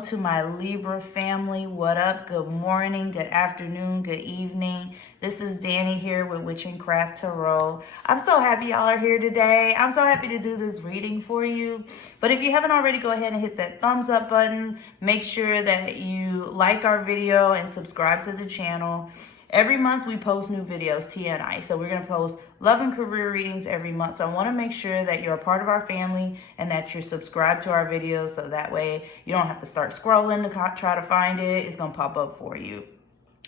hello to my Libra family. What up? Good morning, good afternoon, good evening. This is Danny here with Witch and Craft Tarot. I'm so happy y'all are here today. I'm so happy to do this reading for you. But if you haven't already, go ahead and hit that thumbs up button. Make sure that you like our video and subscribe to the channel. Every month we post new videos, TNI. So we're going to post love and career readings every month. So I want to make sure that you're a part of our family and that you're subscribed to our videos. So that way you don't have to start scrolling to try to find it. It's going to pop up for you.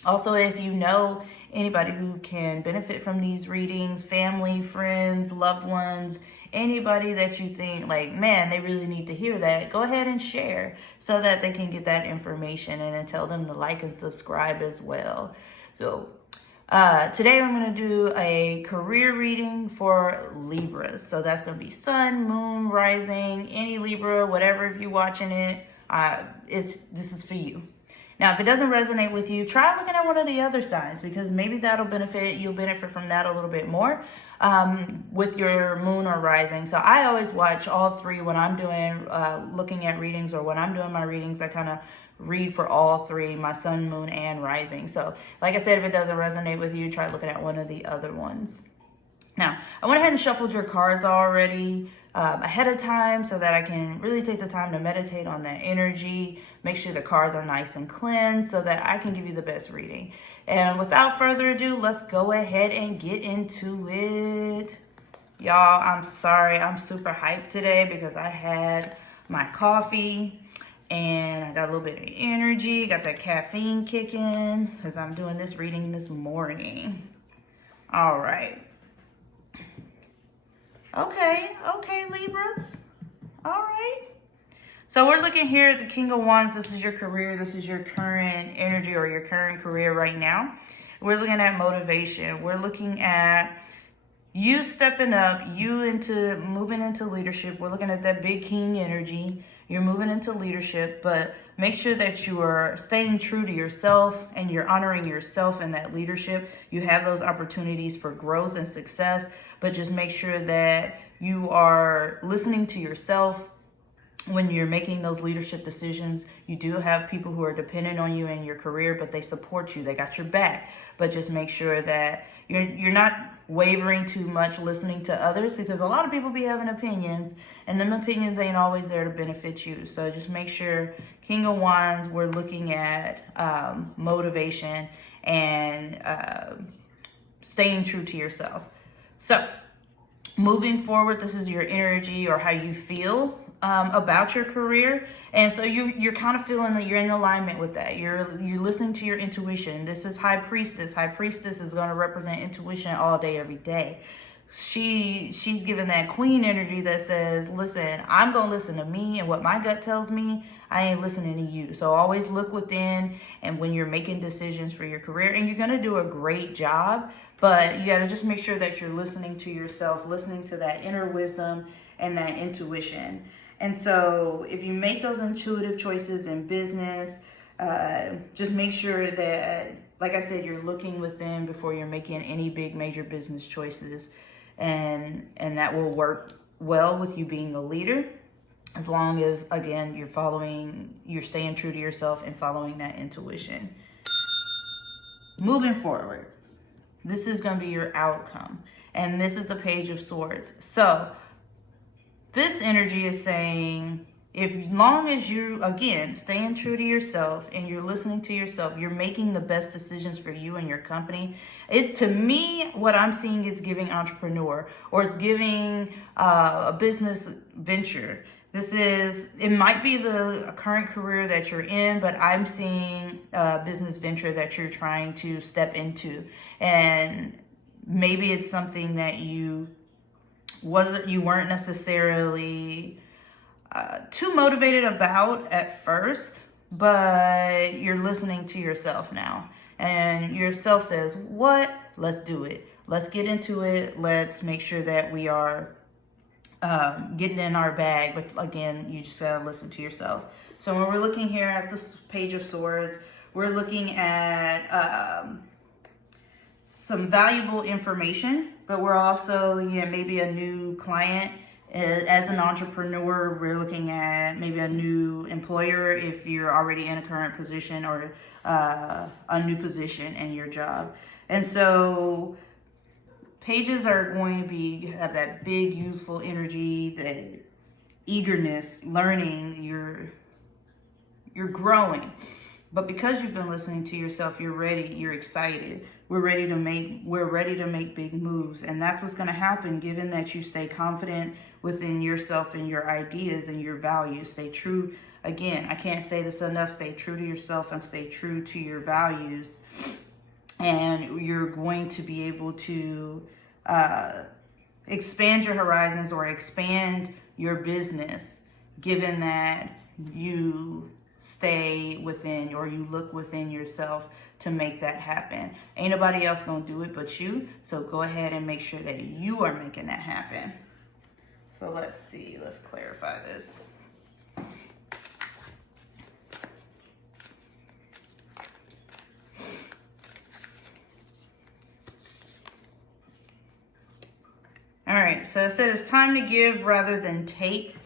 Also, if you know anybody who can benefit from these readings, family, friends, loved ones, anybody that you think like, man, they really need to hear that, go ahead and share so that they can get that information, and then tell them to like and subscribe as well. So today I'm going to do a career reading for Libras. So that's going to be sun, moon, rising, any Libra, whatever. If you're watching it, this is for you. Now, if it doesn't resonate with you, try looking at one of the other signs, because maybe that'll benefit. You'll benefit from that a little bit more with your moon or rising. So I always watch all three when I'm doing looking at readings, or when I'm doing my readings, I kind of read for all three, my sun, moon, and rising. So like I said, if it doesn't resonate with you, try looking at one of the other ones. Now, I went ahead and shuffled your cards already ahead of time so that I can really take the time to meditate on that energy, make sure the cards are nice and cleansed so that I can give you the best reading. And without further ado, let's go ahead and get into it. Y'all, I'm sorry, I'm super hyped today because I had my coffee and I got a little bit of energy, got that caffeine kicking because I'm doing this reading this morning. All right. Okay, Libras. All right. So we're looking here at the King of Wands. This is your career. This is your current energy or your current career right now. We're looking at motivation. We're looking at you stepping up, you moving into leadership. We're looking at that big king energy. You're moving into leadership, but make sure that you are staying true to yourself and you're honoring yourself in that leadership. You have those opportunities for growth and success, but just make sure that you are listening to yourself when you're making those leadership decisions. You do have people who are dependent on you in your career, but they support you. They got your back. But just make sure that you're not wavering too much listening to others, because a lot of people be having opinions, and them opinions ain't always there to benefit you. So just make sure, King of Wands, we're looking at motivation and staying true to yourself. So moving forward, this is your energy or how you feel about your career. And so you're kind of feeling that you're in alignment with that. You're listening to your intuition. This is High Priestess. High Priestess is going to represent intuition all day, every day. She's given that queen energy that says, listen, I'm going to listen to me and what my gut tells me. I ain't listening to you. So always look within, and when you're making decisions for your career, and you're going to do a great job, but you got to just make sure that you're listening to yourself, listening to that inner wisdom and that intuition. And so if you make those intuitive choices in business, just make sure that, like I said, you're looking within before you're making any big major business choices. And that will work well with you being a leader, as long as, again, you're staying true to yourself and following that intuition. Moving forward, this is going to be your outcome. And this is the Page of Swords. So this energy is saying, as long as you, again, staying true to yourself and you're listening to yourself, you're making the best decisions for you and your company. To me, what I'm seeing is giving entrepreneur, or it's giving a business venture. It might be the current career that you're in, but I'm seeing a business venture that you're trying to step into. And maybe it's something that you weren't necessarily too motivated about at first, but you're listening to yourself now, and yourself says, what? Let's do it. Let's get into it. Let's make sure that we are getting in our bag. But again, you just gotta listen to yourself. So when we're looking here at this Page of Swords, we're looking at some valuable information, but we're also, maybe a new client As an entrepreneur, we're looking at maybe a new employer if you're already in a current position, or a new position in your job. And so pages are going to have that big, useful energy, that eagerness, learning, you're growing. But because you've been listening to yourself, you're ready, you're excited. We're ready to make big moves. And that's what's going to happen, given that you stay confident within yourself and your ideas and your values. Stay true. Again, I can't say this enough. Stay true to yourself and stay true to your values. And you're going to be able to expand your horizons or expand your business, given that you stay within, or you look within yourself to make that happen. Ain't nobody else gonna do it but you. So go ahead and make sure that you are making that happen. So let's see, let's clarify this. All right, so it said it's time to give rather than take.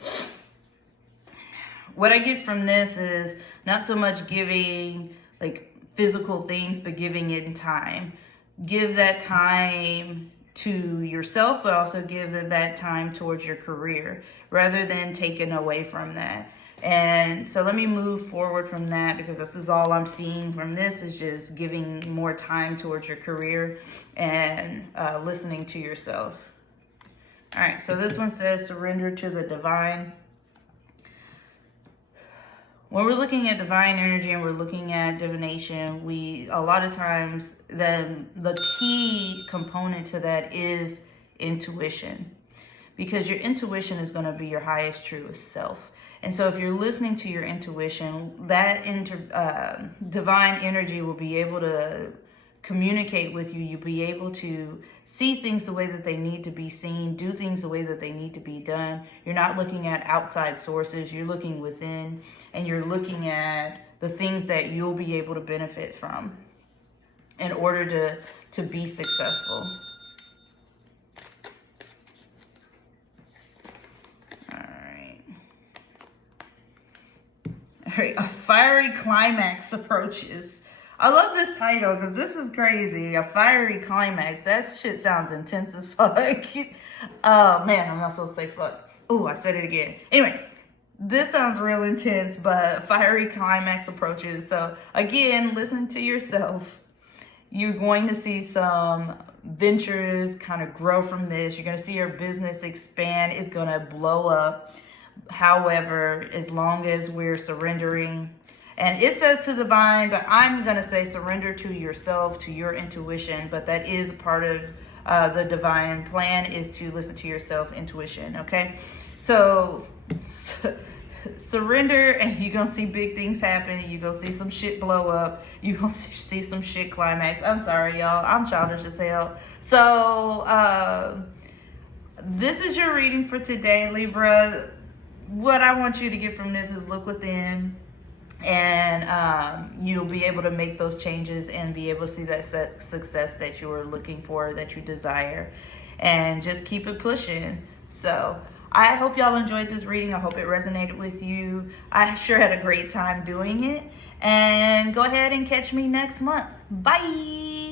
What I get from this is not so much giving like physical things, but giving it in time. Give that time to yourself, but also give that time towards your career rather than taking away from that. And so let me move forward from that, because this is all I'm seeing from this is just giving more time towards your career and listening to yourself. All right, so this one says surrender to the divine. When we're looking at divine energy and we're looking at divination, a lot of times the key component to that is intuition, because your intuition is going to be your highest, truest self. And so if you're listening to your intuition, that divine energy will be able to communicate with you. You'll be able to see things the way that they need to be seen, do things the way that they need to be done. You're not looking at outside sources, you're looking within, and you're looking at the things that you'll be able to benefit from in order to be successful. All right, a fiery climax approaches. I love this title because this is crazy. A fiery climax. That shit sounds intense as fuck. Oh man, I'm not supposed to say fuck. Oh, I said it again. Anyway, this sounds real intense, but fiery climax approaches. So again, listen to yourself. You're going to see some ventures kind of grow from this. You're going to see your business expand. It's going to blow up. However, as long as we're surrendering, and it says to divine, but I'm going to say surrender to yourself, to your intuition. But that is part of the divine plan, is to listen to yourself, intuition, okay? So surrender, and you're going to see big things happen. You're going to see some shit blow up. You're going to see some shit climax. I'm sorry, y'all. I'm childish as hell. So this is your reading for today, Libra. What I want you to get from this is look within, and you'll be able to make those changes and be able to see that success that you're looking for, that you desire, and just keep it pushing. So I hope y'all enjoyed this reading. I hope it resonated with you. I sure had a great time doing it, and go ahead and catch me next month. Bye.